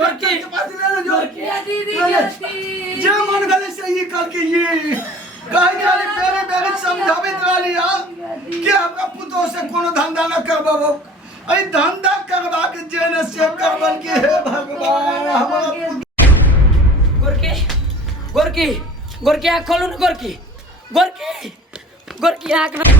गोरकी के पास ले लो जो दीदी जे मन गले से ये करके ये काहे खाली मेरे मेरे समझावित वाली आ कि हमरा पुतो से कोनो धंधा न करबाबो ए धंधा करबा के जेने से करबल के हे भगवान हमरा गोरकी गोरकी गोरकी आँख खोलो ना गोरकी गोरकी गोरकी आँख ना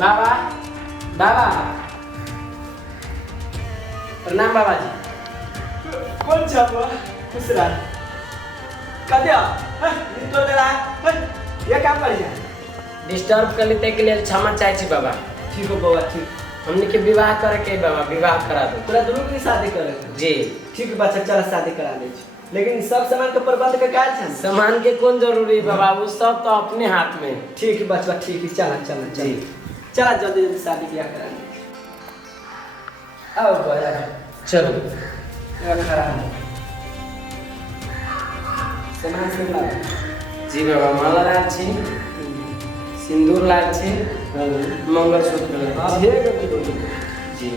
बाबा बाबा प्रणाम बाबा जी कौन छापा खुसरा कदिया निकल दे रहा ये काम कर जा डिस्टर्ब कर लेते के लिए क्षमा चाहे छी बाबा ठीक हो बाबा ठीक हमने के विवाह करे के बाबा विवाह करा दो तोरा दोनों की शादी करे जी ठीक है बच्चा चला शादी करा दे लेकिन सब सामान का प्रबंध का क्या है सामान के कौन जरूरी है बाबा वो सब तो अपने हाथ में ठीक है बच्चा ठीक है चला चला जी चला जल्दी जल्दी शादी ब्याह कराने आओ बोला चलो खड़ा सामान से ला जी बाबा माला लाल छी सिंदूर लाल छी मंगलसूत्र लाल हां हे गो जी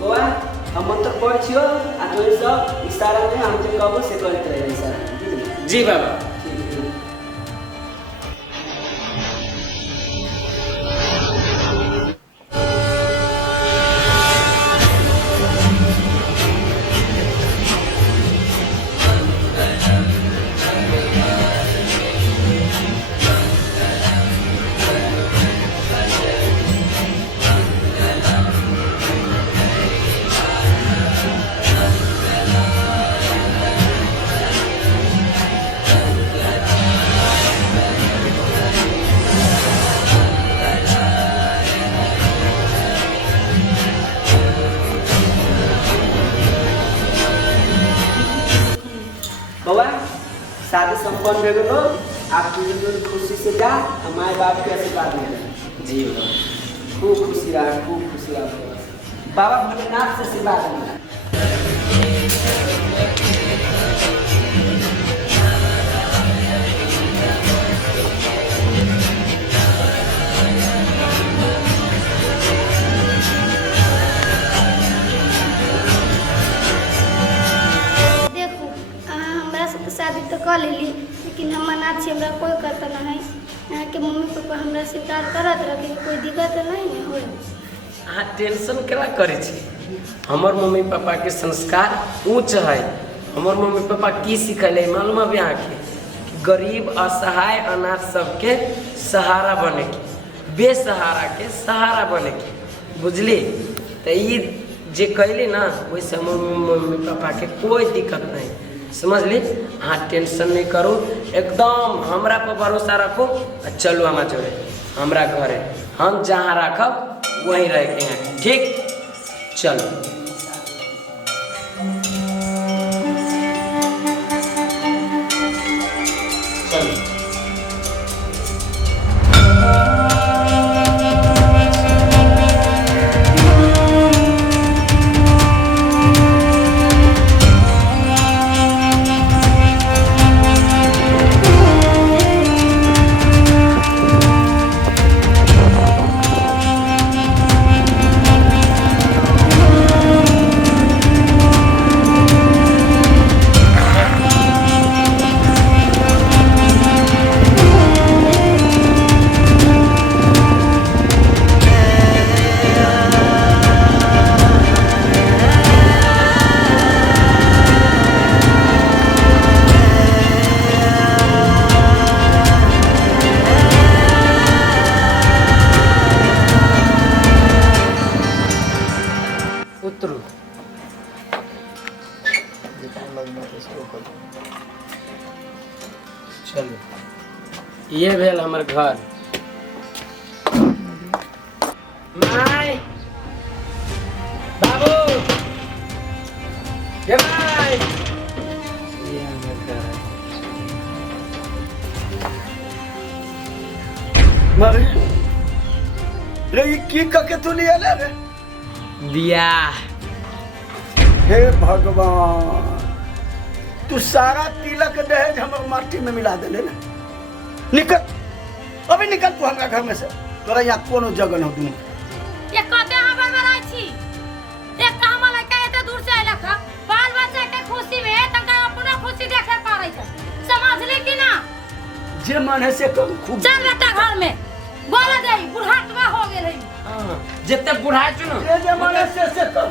बाबा हम मंत्र पढ़ छियो आ तो सब इशारा में हम जे कहबो से करत रहे इशारा जी बाबा बाबा शादी संपन्न हो गलो आप तुझे खुशी से जा हमारे बाप के आशीर्वाद मिले जी बाबा खूब खुशी रहा खूब खुशी रहा बाबा भोलेनाथ से आशीर्वाद मिला देखो हमरा से तो शादी तो कर लेली लेकिन हम मना छी हमरा कोई कहता ना है यहाँ के मम्मी पापा हमरा से प्यार करत रहे कोई दिक्कत नहीं है होय अहाँ टेंशन केला करे छी हमर मम्मी पापा के संस्कार ऊंच है हमर मम्मी पापा की सिखले मालूम है यहाँ के कि गरीब असहाय अनाथ सबके सहारा बने के बेसहारा के सहारा बने के बुझली तो ये जे कैली ना वैसे हमर मम्मी पापा के कोई दिक्कत नहीं समझली अहाँ टेंशन नहीं करू एकदम हमरा पर भरोसा रखो और चलू हमारा जोड़े हमरा घरे हम जहाँ रखब वहीं रह के हैं ठीक चलो चलो चलो ये भेल हमर घर। माय बाबू ये माय ये हमर घर। मारे रे ये की कके तू लिए ले रे? बियाह। हे भगवान, तू सारा तिलक दहेज हमर माटी में मिला देले ना। निकल, अभी निकल तू हमरा घर में से। तोरा यहाँ कोनो जगह न दूँ। ये कहते हैं बरबराई छी। एक काम लड़का एते दूर से आइला खा। बाल बच्चा के खुशी में तंका अपना खुशी देखे पारै छै। समझली कि ना? जे मन है से करू खूब। चल बेटा घर में। बोला जाई बुढ़ाटवा हो गेलै। हां जते बुढ़ा छु न जे मन है से कर।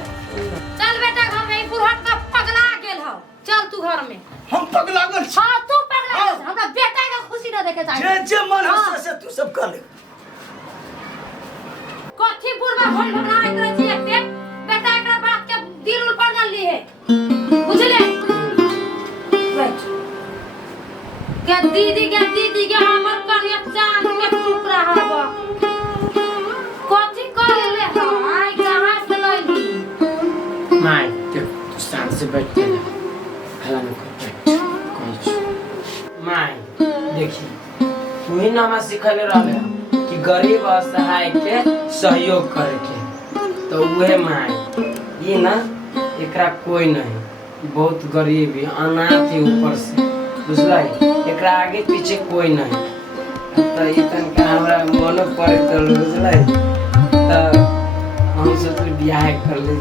चल बेटा घर में बुढ़ाटवा पगला गेल हौ। चल तू घर में। हम पगला गेल छी। हां तू पगला गेल। हमरा बेटा के खुशी न देखे चाहिए। जे मन है से तू सब कर ले। कथी बुढ़वा भन भगराइत रह छी एकटे। बेटा एकरा बात के दिल उल पर न ली है। बुझले? बैठ। के दीदी के हमर करिया चांद के टुकड़ा हबा। कथी करे ले हाय कहां से लइली? माय तू शांत से बैठ के हला न कर कोई। माय देखी तू ही नामा सिखले रहले कि गरीब असहाय के सहयोग करे के। तो उहे माय ये ना एकरा कोई नहीं, बहुत गरीब है, अनाथ है ऊपर से, बुझला? एकरा आगे पीछे कोई नहीं। तो ये तनका हमरा मन पड़े तो बुझला तो हम सब बियाह कर ले।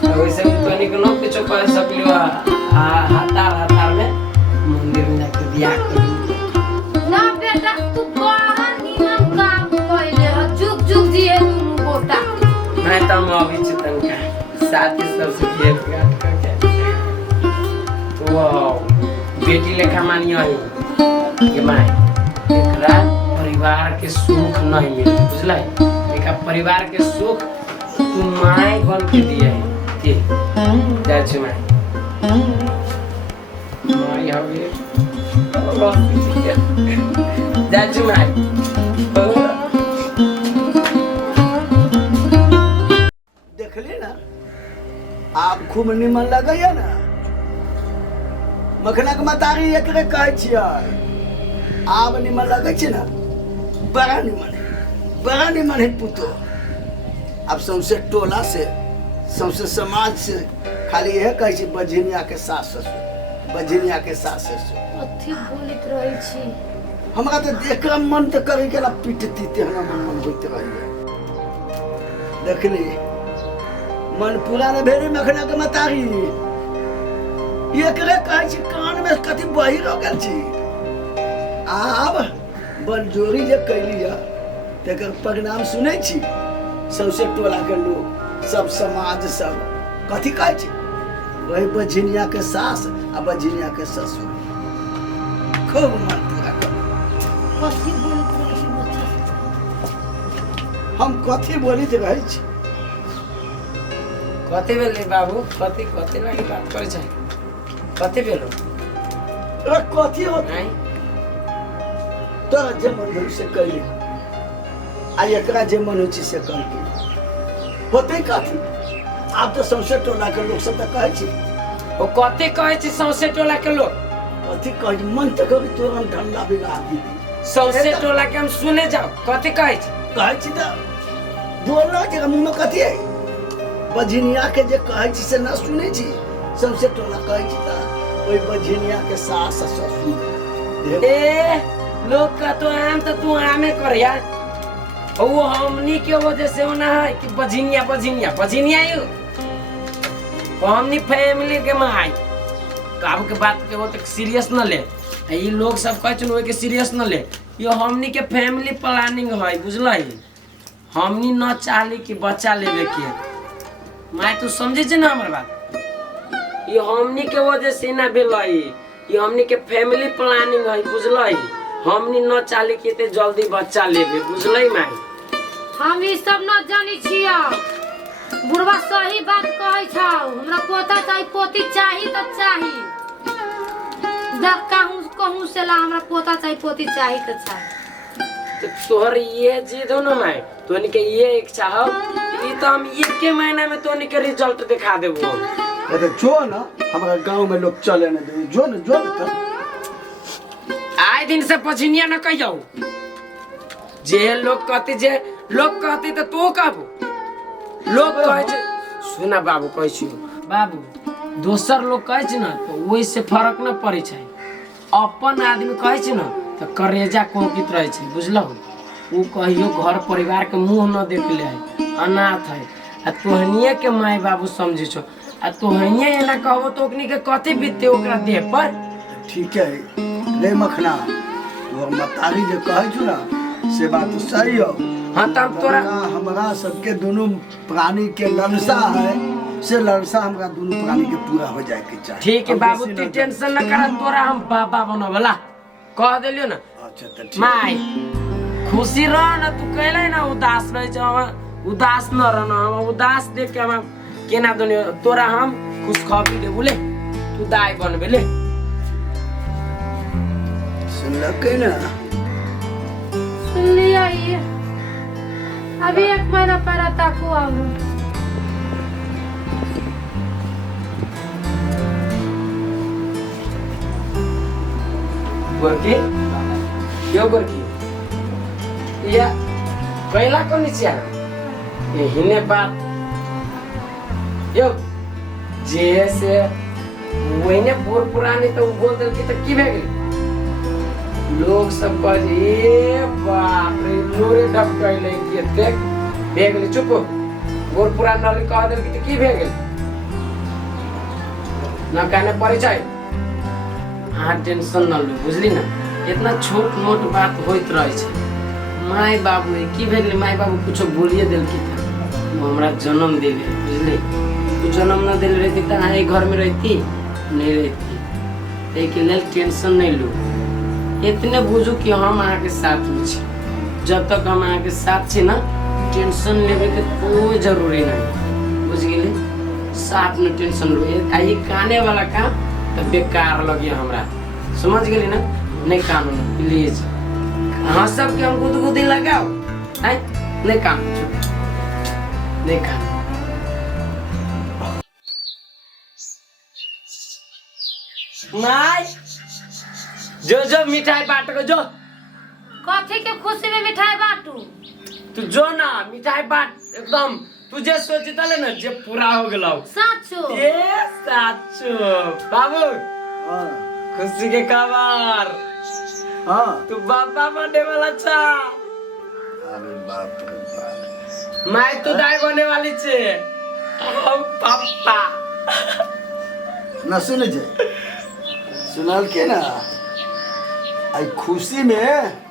तो वैसे तनी के न कुछ कर सकलियो हातार में मंदिर में जाके बियाह कर ली। ना बेटा तू बाहर निमन काम कइले ह। जुग जुग जिए दुनु गोटा। मैं तो अभी चितन का साथी सबसे भेंट घाट करके वाह बेटी लेखा मानियो है ये माय। एकरा परिवार के सुख नहीं मिले, बुझला? एकरा परिवार के सुख तू माय बन के दिए है। ठीक जा छ माय। माय हवे जा छ माय। देखली ना आप खूब निमन लगैया ना। मखनक मतारी एकरे कहै छियै आब निमन लगै छै ना। बड़ा निमन है पुतो। अब सौंसे टोला से सौंसे समाज से खाली यह कहै छै बझिनिया के सास ससुर, बझिनिया के सास ससुर। कथी बोलत रहै छी? हमरा तो देखकर मन तो करे के ना पिटती ते हमरा मन होइत रहिए। देखली मन पूरा न भेरी मखना के मतारी एकरे कहै छी कान में कथी बही र गेल छी। आब बलजोरी जे कैली है तेकर परिणाम सुनै छी। सौसे टोला के लोग सब समाज सब कथी कहै छी वही बझिनिया के सास आ बझिनिया के ससुर। खूब मन पूरा कर। कथी बोलत रहै छी बच्चा? हम कथी बोलित रहै छी? कथी भेलै बाबू? कथी कथी लागी बात करे छै? कथी भेलो? अरे कथी होत नहीं तोरा जे मन होइ से कैली आ एकरा जे मन होइ छै से कर के होते कथी। आब तो सौसे टोला के लोग सब त कहै छी ओ कथी कहै छी सौसे टोला के लोग? कथी कहै छी मन त कभी तोरा ठंडा बिगा दी। सौसे टोला के हम सुने जाओ कथी कहै छी? कहै छी त बोलना के मुंह में कथी है? बझिनिया के जे कहै छी से ना सुनै छी। सौसे टोला कहै छी त ओइ बझिनिया के सास ससुर। ए लोग का तो आम तो तू आमे कर यार। वो हमनी के वजह से होना है कि बझिनिया बझिनिया बझिनिया यू हमनी फैमिली के माई काब के बात के वो तक सीरियस न ले। ये लोग सब कह चुन के सीरियस न ले। ये हमनी के फैमिली प्लानिंग है, बुझल? हमनी न चाहली कि बच्चा लेवे के माई। तू समझे छ ना हमर बात? ये हमनी के वजह से ना भेल। ये हमनी के फैमिली प्लानिंग है, बुझल? हमनी न चाहली कि इतने जल्दी बच्चा लेवे, बुझल माई? हम ई सब न जानी छिया। बुढ़वा सही बात कहै छौ। हमरा पोता चाही पोती चाही त चाही। जा कहूँ कहूँ से ला हमरा पोता चाहिए पोती चाहिए तो चाहिए। तो तोहर ये जिद हो ना माई, तोनी के ये इच्छा हो, ये तो हम एक के महीने में तोनी के रिजल्ट दिखा देबो। अरे जो ना हमारा गांव में लोग चले न दे, जो न आए दिन से पछिनिया न कहियो। जे लोग कहते तो तू कहबो। लोग कहे छे सुना बाबू कहै छी बाबू, दोसर लोग कहे छे ना तो ओइ से फर्क न पड़े छै। अपन आदमी कहे छे ना तो करेजा कोकित रहे छे, बुझलहु। ऊ कहियो घर परिवार के मुंह न देख ले है, अनाथ है। आ तोहनिए के माय बाबू समझे छो, आ तोहनिए एना कहबो तो ओकनी के कथि बीतते ओकरा देह पर। ठीक है ले मखना, वो मतारी जो कहे छु ना से बात तो सही हो। हाँ तब तोरा हमरा सबके दोनों प्राणी के ललसा है, से ललसा हमरा दोनों प्राणी के पूरा हो जाए के चाहिए। ठीक है बाबू, तू टेंशन न कर, तोरा हम बाबा बनवला कह देलियो ना। अच्छा तो ठीक माई खुशी रह ना, तू कहले ना उदास रह जा, उदास न रहना। हम उदास देख के हम केना दुनिया तोरा हम खुशखबरी दे बोले तू दाई बनबे ले। सुनलकै ना, सुन लिया ये अभी 1 महीना पहले ताकू आओ। गोरकी क्यों गोरकी या कैला को नीचे ये हिने बात यो जैसे वहीने बोर पुरानी तो बोल दिल की तो की भे गेली। लोग सब कहे बाप रे लोरे ढपकैले के देख भे गेली। चुप बोर पुरान नली कह दिल की तो की भे गेली न कहने परिचय। हाँ टेंशन न लो, बुझली ना। इतना छोट मोट बात होइत रहे छे। माय बाबू की भेल, माय बाबू कुछो बोलिए दिल की था, हमरा जन्म दिले, बुझली। तू जन्म न दिल रहती तो आई घर में रहती नहीं रहती। एक लेल टेंशन नहीं लो, इतने बुझू कि हम अहाँ के साथ में छी। जब तक हम अहाँ के साथ छी ना टेंशन लेवे के कोई जरूरी नहीं, बुझ गेली। साथ में टेंशन लो, ये काने वाला काम तो बेकार लगे हमरा, समझ गेली ना। नहीं कानून प्लीज हाँ सब के हम गुदगुदी लगाओ है नहीं काम नहीं काम। माय जो मिठाई बांट को जो। कथी के खुशी में मिठाई बांटू? तू जो ना मिठाई बांट एकदम तुझे सोचता ले ना जे पूरा हो गलो। साचो ये साचो बाबू हाँ खुशी के खबर। हाँ तू बाबा बने वाला छा। अरे बाप रे बाप, मैं तो दाई बने वाली छे। ओ पापा न सुने जे सुनल के ना आई खुशी में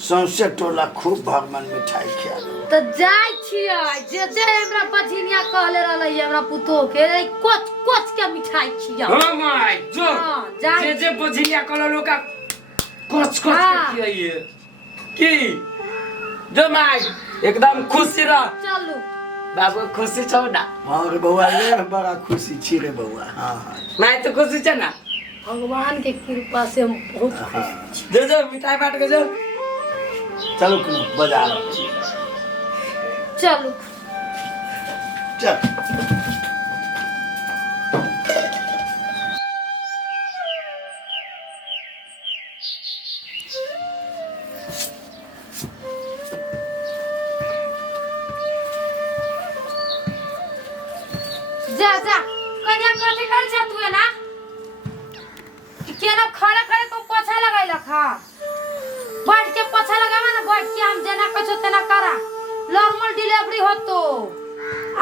सौंसे टोला खूब भगवान मिठाई खिया। तो जाय छियै जे जे हमरा बझिनिया कहले रहलै हमरा पुतो के कोच कोच के मिठाई खिया। ओ माय जो हां जाय जे जे बझिनिया कहलो लोका कोच कोच के खियाइए की। जो माय एकदम खुशी रह। चलू बाबू खुशी छौ ना? हाँ रे बउआ रे बड़ा खुशी छी रे बउआ। हाँ हाँ मैं तो खुशी छ ना, भगवान के कृपा से हम बहुत खुश छी। जो मिठाई बांट के जो। चलो कनो बाजार चलू चल। जा जा कन्या कथी कर छ तू ना केना खड़े खड़े तो पोछा लगाइला खा। बैठ के पोछा लगावा ना, बैठ के हम जेना कछो तेना करा। नॉर्मल डिलीवरी होतो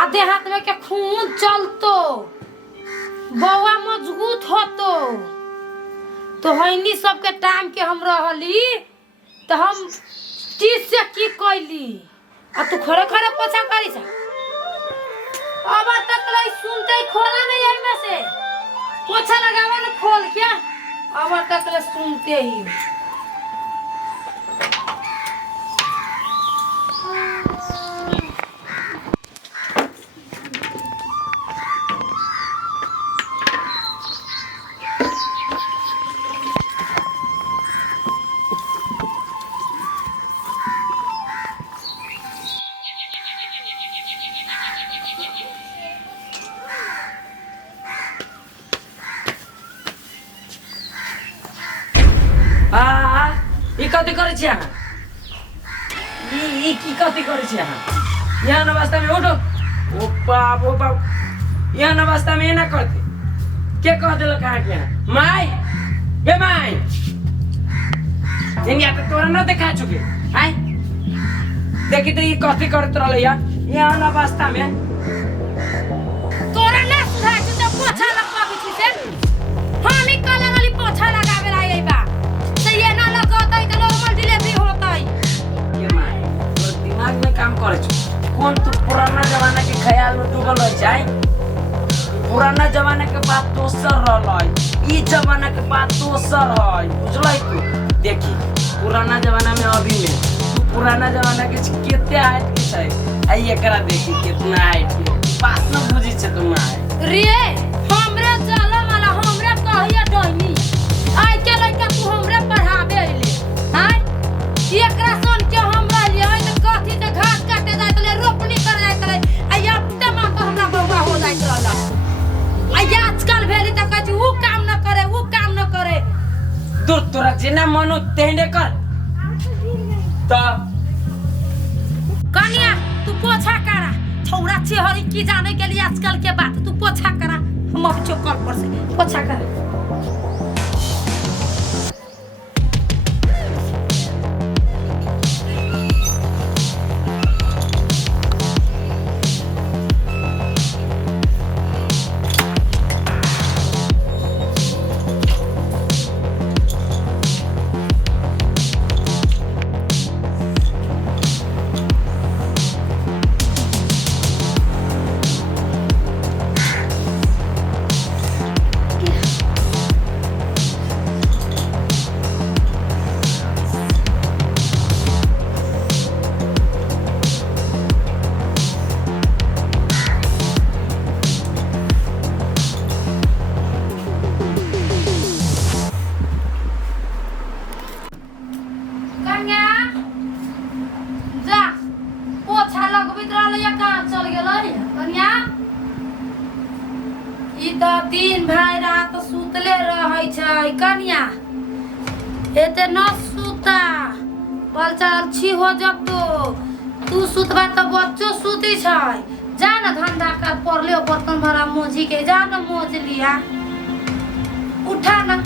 आधे हाथ में के खून चलतो, बौआ मजबूत होतो। तो हइनी सबके टाइम के हम रहली तो हम चीज से की कइली आ तू खड़े खड़े पोछा करी छ। अब तक लाई सुनते ही खोला नहीं है में से पोछा लगावा ना खोल क्या। अब तक ले सुनते ही कथी करे छी अहाँ ई की कथी करे छी अहाँ यहाँ अवस्था में उठो ओ बाप यहाँ अवस्था में ना करते के कह देलक अहाँ के माई बे माई जिन या तो तोरा न देखा चुके आय देखी तो ये कथी करत रहले यहाँ अवस्था में तोरा ना सुधार के तो पोछा लगवा के से हम ही कलर वाली पोछा लगावे ला यही बा से ये ना लगातै त नॉर्मल डिलीवरी होतै ये माई तोर दिमाग में काम करे छ कौन तू पुराना जमाना के ख्याल में डूबल रह जाए पुराना जमाना के बात दोसर रहलै ई जमाना के बात दोसर है बुझलै तू देखी पुराना जमाना में अभी में तू पुराना जमाना के केते हाइट के छै आई एकरा देखी कितना हाइट के बात न बुझी छ तुम रे हमरे जाला वाला हमरे कहिया डहनी आई के लइका तू हमरे पढ़ाबे अइले हाय एकरा सुन के हमरा लिए त कथि त घास काटे जात ले रोपनी कर जात ले आई अब त मां तो हमरा बौआ हो जात रहला आई आजकल भेली त कहै ऊ काम न करे दूर तोरा जेना मनो तेहने कर त कन्या तू पोछा करा छौरा छेहरी की जाने के लिए आजकल के बात तू पोछा करा हम अब चौकल पर से पोछा करा दिन भाई रात सुतले रहै छै कन्या एते न सुता बलचा छी हो जब तू सुतबा त बच्चो सुती छै जा न धंधा कर पड़ले बर्तन भरा मोजी के जा न मोज लिया उठा न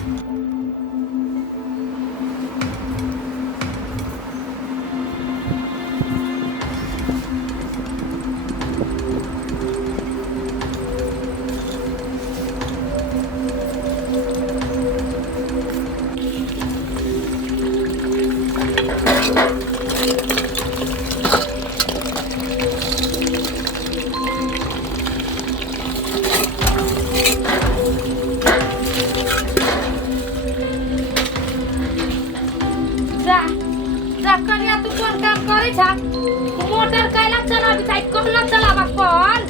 मोटर कैला चलाबी चाहे कल न चलाबा कल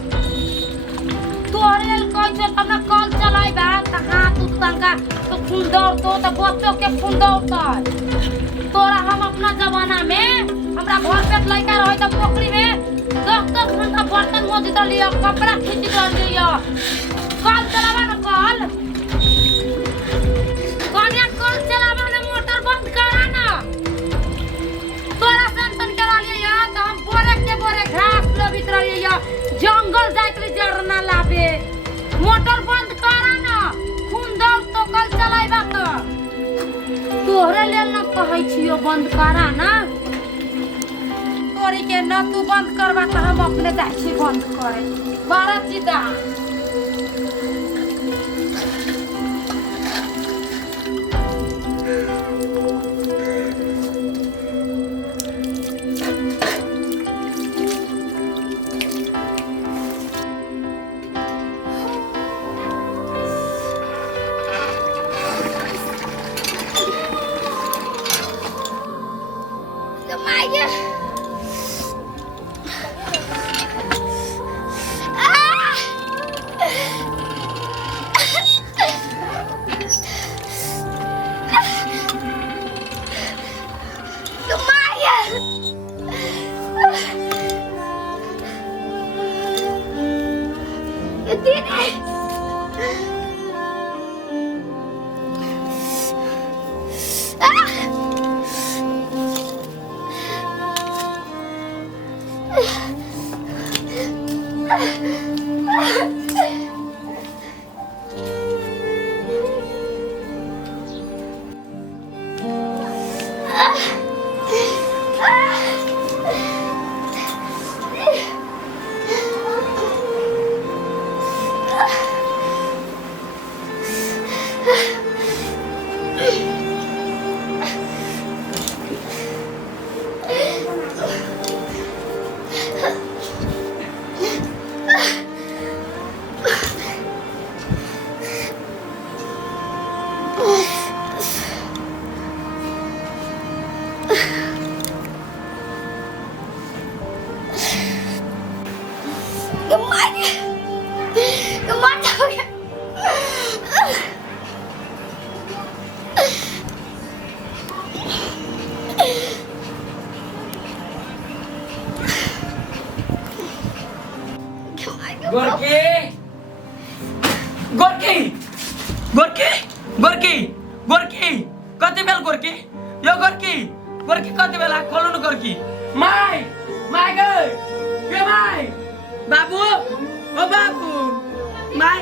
तोरे कहै छ हमरा कल चलाइबा त हाथ उतंगा तो खून दौड़तो त बच्चों के खून दौड़तै तोरा हम अपना जमाना में हमरा घर पे लइका रहै त पोखरी में 10 घंटा बर्तन मोज लिया कपड़ा खींच लिया कल चलाबा न कल कन्या कल चलाबा न मोटर बंद करा न तोरा संतन करा लिया त हम बोरे घास लबित रहिया जंगल जाइत रे जरना लाबे मोटर बंद करा न खून दौड़ तो कल चलाइबा त तोहरे लेल न कहै छियो बंद करा न तोरी के न तू बंद करबा त हम अपने जाइ छी बंद करे बारा सीधा गोरकी गोरकी गोरकी गोरकी गोरकी कति बेल गोरकी यो गोरकी गोरकी कति बेला खोल्नु न गोरकी माई माई गए के माई बाबू ओ बाबू माई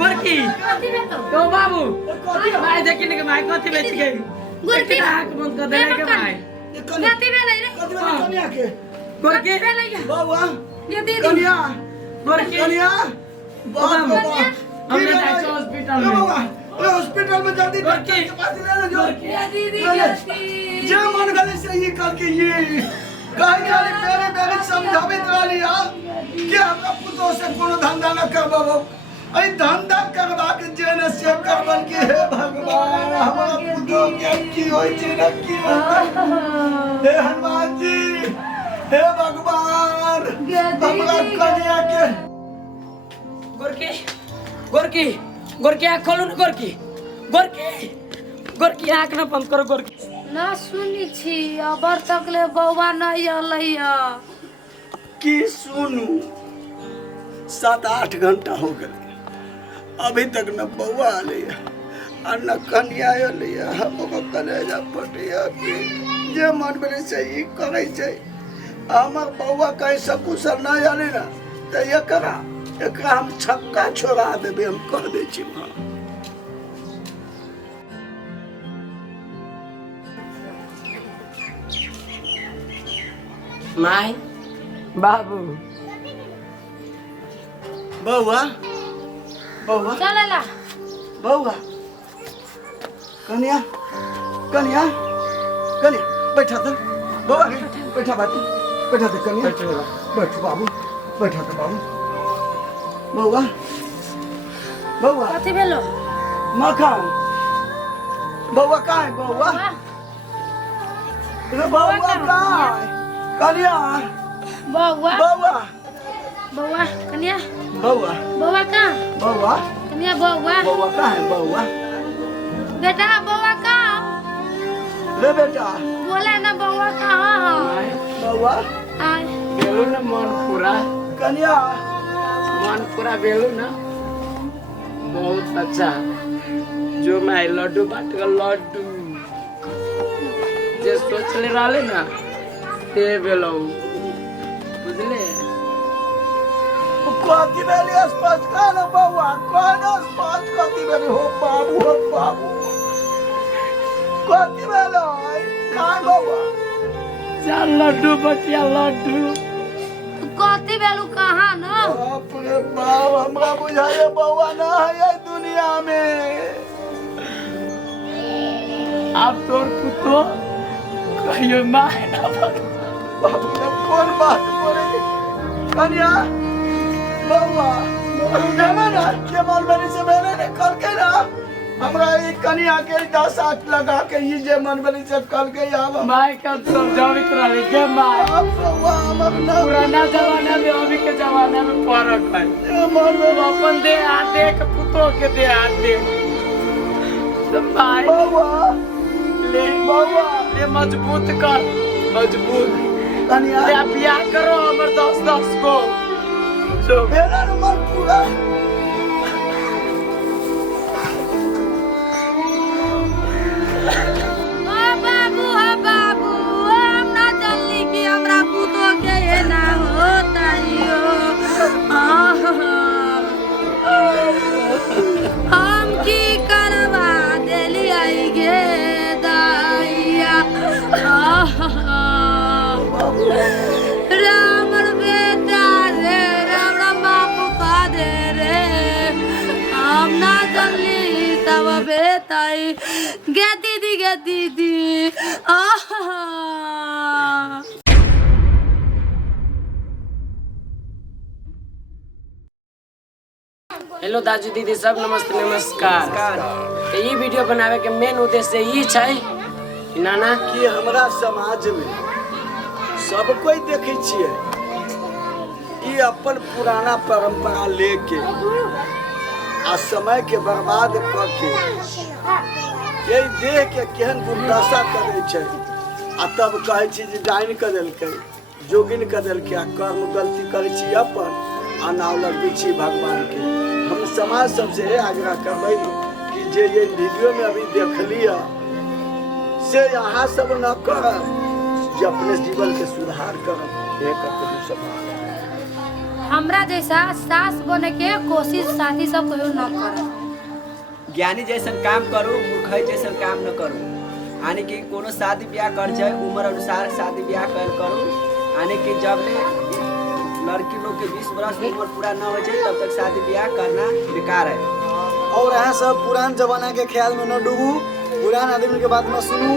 गोरकी ओ बाबू माई देखिन के माई कति बेच गई गोरकी आंख बंद कर देने के माई कति बेला रे कनिया के गोरकी बाबा ये दीदी कनिया गोरकी कनिया बाबू हमने जाए हॉस्पिटल में हॉस्पिटल में जल्दी डॉक्टर के पास ले ले जो दीदी जे मन गले से ये करके ये काहे खाली मेरे मेरे समझावित रहली आ कि हमरा पुतो से कोनो धंधा न करबाबो आई धंधा करबा के जेने से करबल के हे भगवान हमरा पुतो के की होय छै न की हे हनुमान जी हे भगवान हमरा कन्या के गोरकी गोरकी गोरकी आँख खोलू न गोरकी गोरकी गोरकी आँख न बंद करो गोरकी ना सुनी छी अबर तकले बौआ नहीं अलैया की सुनू 7-8 घंटा हो गए अभी तक न बउआ आले और न कन्या आले हम कलेजा फटिया के जे मन में से ई करे छै हमर बउआ कहीं सब कुशल न आले ना त एकरा हम छक्का छोड़ा देबे हम कह दे छी मां माई बाबू बउआ बउआ चलला बउआ कन्या कन्या कन्या बैठा दे बउआ बैठा बाती बैठा दे कन्या बैठ बाबू बैठा दे बाबू बउआ बउआ कथि भेलो मखान बउआ कहाँ है बउआ रे बउआ कहाँ है कन्या बौआ बउआ बौआ कन्या बउआ बौआ कहाँ बउआ कन्या बौआ बउआ कहाँ है बउआ बेटा बौआ कहाँ रे बेटा बोले ना बौआ कहाँ है बउआ आय बेलू न मन पूरा कन्या मन पूरा बेलू न बहुत अच्छा जो माई लड्डू बाट का लड्डू जे सोचले रहले ना ते बेलो बुझले कथी बेली स्पष्ट कहना बउआ कहना स्पष्ट कथी बेली हो बाबू कथी बेलो कहाँ बउआ चार लड्डू बटिया लड्डू कथि भेलू कहाँ न बाप रे बाप हमरा बुझाए बउआ ना है दुनिया में अब तोर पुतो कहियो माय ना बाबू ने कौन बात बोले कन्या बउआ जाना ना के मनबनी से मैंने ने कल के ना हमरा ई कन्या के 10-8 लगा के ई जे मनबनी से कल के आब माय का समझावित रहले के माय बउआ हमर ना पुराना जमाना में अभी के जमाना में फर्क है मनबनी अपन दे आते के पुतो के दे आते तो माय बउआ ले बउआ ले मजबूत कर मजबूत कन्या ले बियाह करो हमर 10 को जो मेरा मन पूरा बाबू हम ना जानली कि हमरा पुतो के एना होता यो हम की करवा देली आई गे दाइया राम बेटा रे राम बापू का दे रे हम ना जल्दी तब बेटाई गे दीदी हेलो दाजू दीदी सब नमस्ते नमस्कार। तो ये वीडियो बनावे के मेन उद्देश्य ये है कि नाना कि हमरा समाज में सब कोई देखे छिए ई अपन पुराना परंपरा लेके आ समय के बर्बाद करके ये देह के केहन दुर्दशा करे छै आ तब कहे छी जे डाइन कर देलकै जोगिन कर देलकै आ कर्म गलती करे छी अपन आ नाव लगबै छी भगवान के। हम समाज सबसे आग्रह करबै कि जे ये वीडियो में अभी देखलिए से यहाँ सब न करब जे अपने जीवन के सुधार करब। हमरा जैसा सास बने के कोशिश साथी सब कहियो न करो। ज्ञानी जैसन काम करू मूर्ख जैसन काम न करू। यानी कि कोनो शादी ब्याह कर जाए उम्र अनुसार शादी ब्याह करू। यानी कि जब ले लड़की लोग के 20 वर्ष उम्र पूरा न हो जाए तब तक शादी ब्याह करना बेकार है। और यहाँ सब पुरान जमाना के ख्याल में न डूबू, पुरान आदमी के बात न सुनू।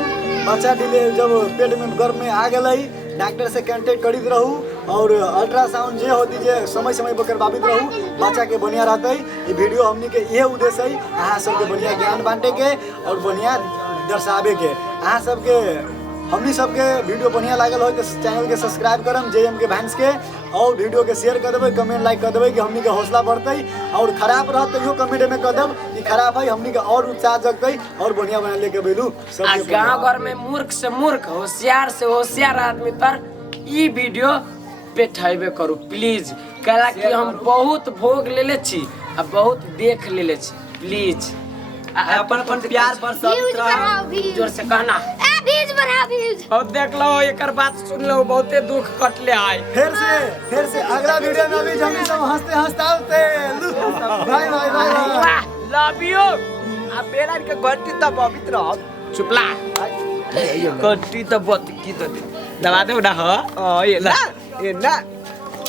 बच्चा डिले जब पेट में गर्भ में आ गई डॉक्टर से कांटेक्ट करीत रहू और अल्ट्रासाउंड जे होती जे समय समय पर करवावित रहू बच्चा के बढ़िया रहते। ये वीडियो हमनी के ये उद्देश्य है अहाँ सबके बढ़िया ज्ञान बांटे के और बढ़िया दर्शावे के। अहाँ सबके हमनी सबके वीडियो बढ़िया लागल हो तो चैनल के सब्सक्राइब करम JM के भैंस के और वीडियो के शेयर कर देवे कमेंट लाइक कर देवे कि हमनी के हौसला बढ़ते और खराब रहते यो कमेंट में कर देव कि खराब है हमनी के और उत्साह जगते और बढ़िया बना लेके बेलू सब। गाँव घर में मूर्ख से मूर्ख होशियार से होशियार आदमी पर ई वीडियो पे ठेबे करू प्लीज। कला कि हम बहुत भोग लेले छी आ बहुत देख लेले छी प्लीज अपन प्यार पर सब जोर से कहना और देख लो एक बात सुन लो बहुते दुख कटले आए। फिर से अगला वीडियो में भी हम सब हंसते हंसते bye bye bye love you. आ बेला के घंटी तब पवित्र रह चुपला घंटी तो बहुत की तो दबा दे ना। हो ये ना